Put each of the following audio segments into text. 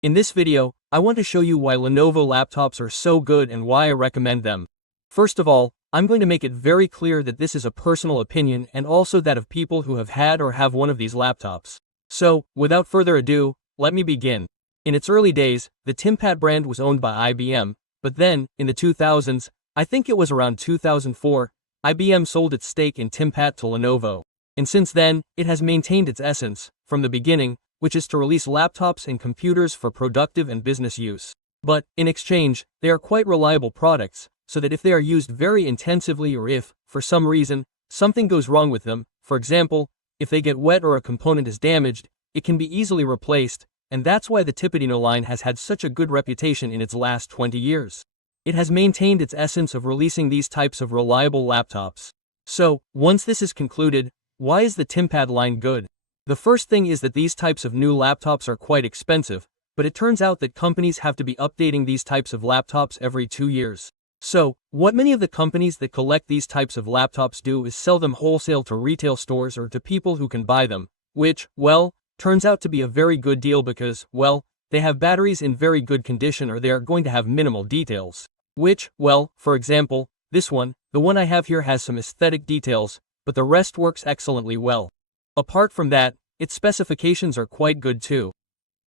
In this video, I want to show you why Lenovo laptops are so good and why I recommend them. First of all, I'm going to make it very clear that this is a personal opinion and also that of people who have had or have one of these laptops. So, without further ado, let me begin. In its early days, the ThinkPad brand was owned by IBM, but then, in the 2000s, I think it was around 2004, IBM sold its stake in ThinkPad to Lenovo. And since then, it has maintained its essence, from the beginning, which is to release laptops and computers for productive and business use. But, in exchange, they are quite reliable products, so that if they are used very intensively or if, for some reason, something goes wrong with them, for example, if they get wet or a component is damaged, it can be easily replaced, and that's why the ThinkPad line has had such a good reputation in its last 20 years. It has maintained its essence of releasing these types of reliable laptops. So, once this is concluded, why is the ThinkPad line good? The first thing is that these types of new laptops are quite expensive, but it turns out that companies have to be updating these types of laptops every 2 years. So, what many of the companies that collect these types of laptops do is sell them wholesale to retail stores or to people who can buy them, which, well, turns out to be a very good deal because, well, they have batteries in very good condition or they are going to have minimal details. Which, well, for example, this one, the one I have here has some aesthetic details, but the rest works excellently well. Apart from that, its specifications are quite good too.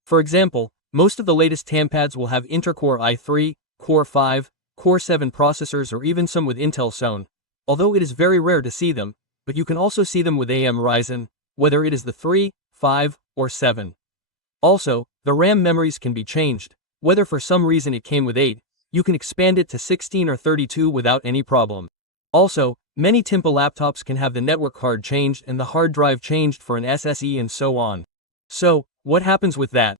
For example, most of the latest ThinkPads will have Intel-Core i3, Core 5, Core 7 processors or even some with Intel sewn, although it is very rare to see them, but you can also see them with AMD Ryzen, whether it is the 3, 5, or 7. Also, the RAM memories can be changed, whether for some reason it came with 8, you can expand it to 16 or 32 without any problem. Also, many ThinkPad laptops can have the network card changed and the hard drive changed for an SSD and so on. So, what happens with that?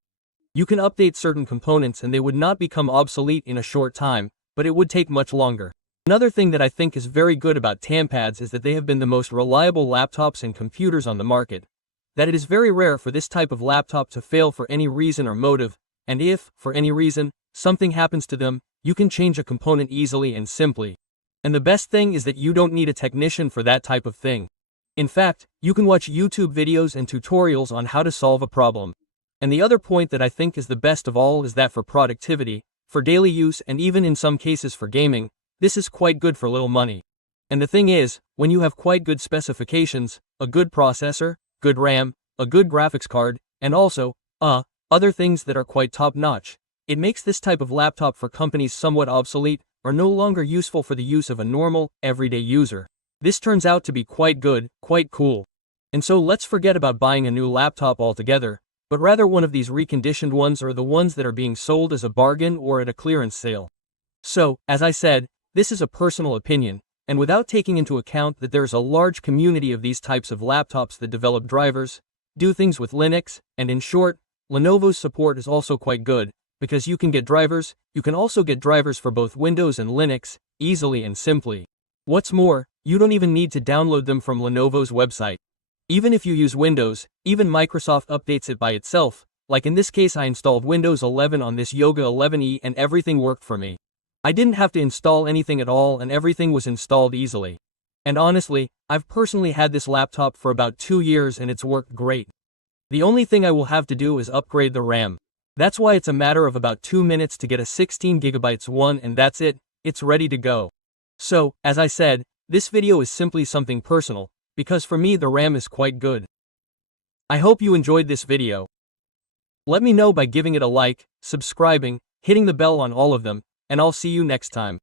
You can update certain components and they would not become obsolete in a short time, but it would take much longer. Another thing that I think is very good about ThinkPads is that they have been the most reliable laptops and computers on the market. That it is very rare for this type of laptop to fail for any reason or motive, and if, for any reason, something happens to them, you can change a component easily and simply. And the best thing is that you don't need a technician for that type of thing. In fact, you can watch YouTube videos and tutorials on how to solve a problem. And the other point that I think is the best of all is that for productivity, for daily use and even in some cases for gaming, this is quite good for little money. And the thing is, when you have quite good specifications, a good processor, good RAM, a good graphics card, and also, other things that are quite top-notch, it makes this type of laptop for companies somewhat obsolete, or no longer useful for the use of a normal, everyday user. This turns out to be quite good, quite cool. And so let's forget about buying a new laptop altogether, but rather one of these reconditioned ones or the ones that are being sold as a bargain or at a clearance sale. So, as I said, this is a personal opinion, and without taking into account that there's a large community of these types of laptops that develop drivers, do things with Linux, and in short, Lenovo's support is also quite good, because you can get drivers, you can also get drivers for both Windows and Linux, easily and simply. What's more, you don't even need to download them from Lenovo's website. Even if you use Windows, even Microsoft updates it by itself, like in this case I installed Windows 11 on this Yoga 11e and everything worked for me. I didn't have to install anything at all and everything was installed easily. And honestly, I've personally had this laptop for about 2 years and it's worked great. The only thing I will have to do is upgrade the RAM. That's why it's a matter of about 2 minutes to get a 16GB one and that's it, it's ready to go. So, as I said, this video is simply something personal, because for me the RAM is quite good. I hope you enjoyed this video. Let me know by giving it a like, subscribing, hitting the bell on all of them, and I'll see you next time.